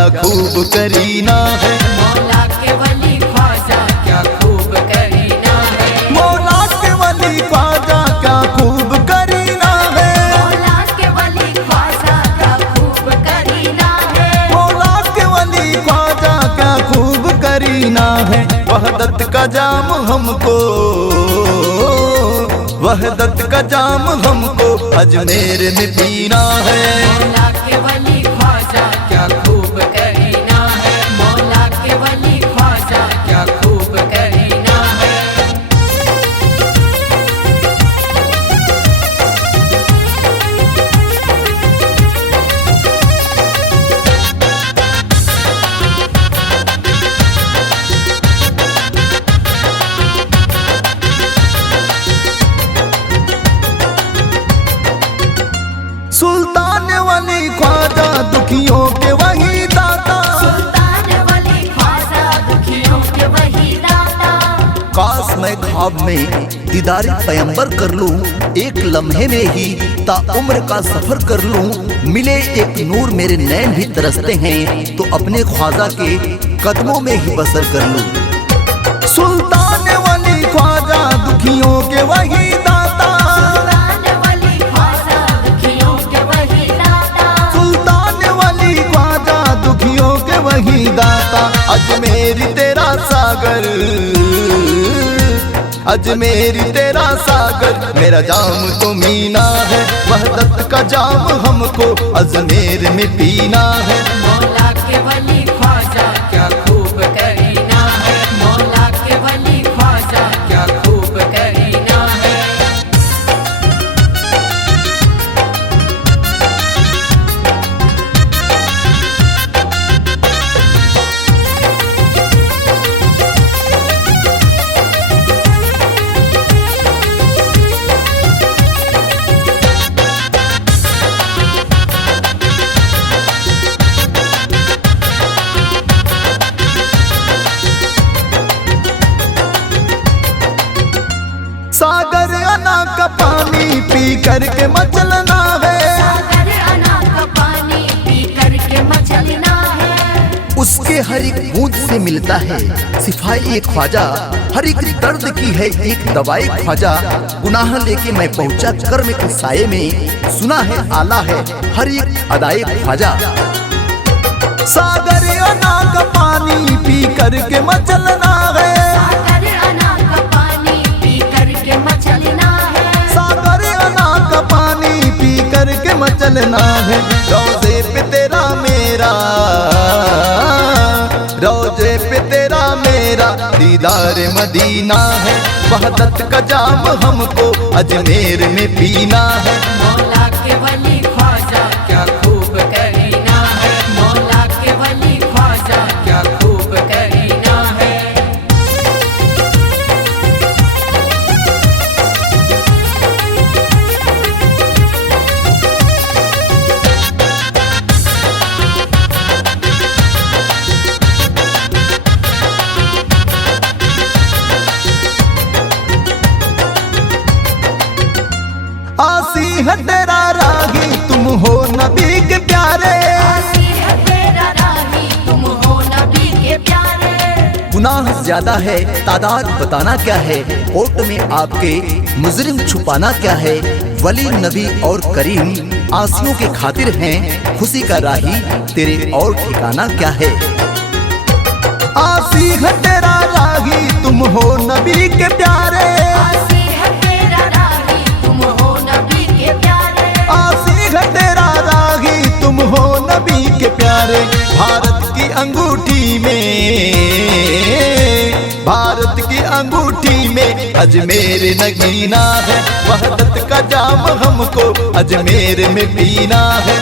क्या खूब करीना है, मौला के वली ख्वाजा क्या खूब करीना है, मौला के वली ख्वाजा क्या खूब करीना है, मौला के वली ख्वाजा क्या खूब करीना है, मौला के वली ख्वाजा क्या खूब करीना है। वहदत का जाम हमको, वहदत का जाम हमको अजमेर में पीना है। मौला के वली ख्वाजा क्या खूब करीना है, मौला के वली ख्वाजा क्या खूब करीना है। सुल्तान वली ख्वाजा दुखियों के वही दाता, सुल्तान वली ख्वाजा दुखियों के वही दाता। काश मैं ख्वाब में दीदारे पैगंबर कर लूं, एक लम्हे में ही ता उम्र का सफर कर लूं। मिले एक नूर मेरे नैन भी तरसते हैं, तो अपने ख्वाजा के कदमों में ही बसर कर लूं। सुल्तान वली ख्वाजा दुखियों के वही दाता, सुल्तान वली ख्वाजा दुखियों के वही दाता। सुल्तान वली ख्वाजा दुखियों के वही दाता। अजमेर तेरा सागर, अजमेर तेरा सागर, मेरा जाम तो मीना है। वहदत का जाम हमको अजमेर में पीना है। मौला के वली ख्वाजा क्या खूब करीना है, मौला के वली ख्वाजा क्या खूब करीना है। सागर अना का पानी पी करके मचलना है, सागर अना का पानी पी करके मचलना है। उसके हर एक बूंद से मिलता है सिफाई एक ख्वाजा। हर एक दर्द की है एक दवाई ख्वाजा। गुनाह लेके मैं पहुंचा कर्म के साये में, सुना है आला है हर एक अदाए ख्वाजा। सागर अना का पानी पी करके मचलना है, सागर अना का पानी पी करके मचलना है, सागर अना का पानी पी करके मचलना है। रोजे पे तेरा मेरा, रोजे पे तेरा मेरा दीदार मदीना है। वहदत का जाम हमको अजमेर में पीना है। मौला के वली ख्वाजा क्या खूब करीना है, मौला के वली ख्वाजा क्या खूब करीना है। आसी है तेरा राही तुम हो नबी के प्यारे, आसी है तेरा राही तुम हो नबी के प्यारे। गुनाह ज्यादा है तादाद बताना क्या है, कोर्ट में आपके मुजरिम छुपाना क्या है। वली नबी और करीम आसियों के खातिर हैं, खुशी का राही तेरे और ठिकाना क्या है। आसी है तेरा राही तुम हो नबी के प्यारे, आसी है तेरा राही तुम हो नबी के प्यारे, आसी है तेरा राही तुम हो नबी के प्यारे। भारत की अंगूठी में, भारत की अंगूठी में अजमेर नगीना है। वहदत का जाम हमको अजमेर में पीना है।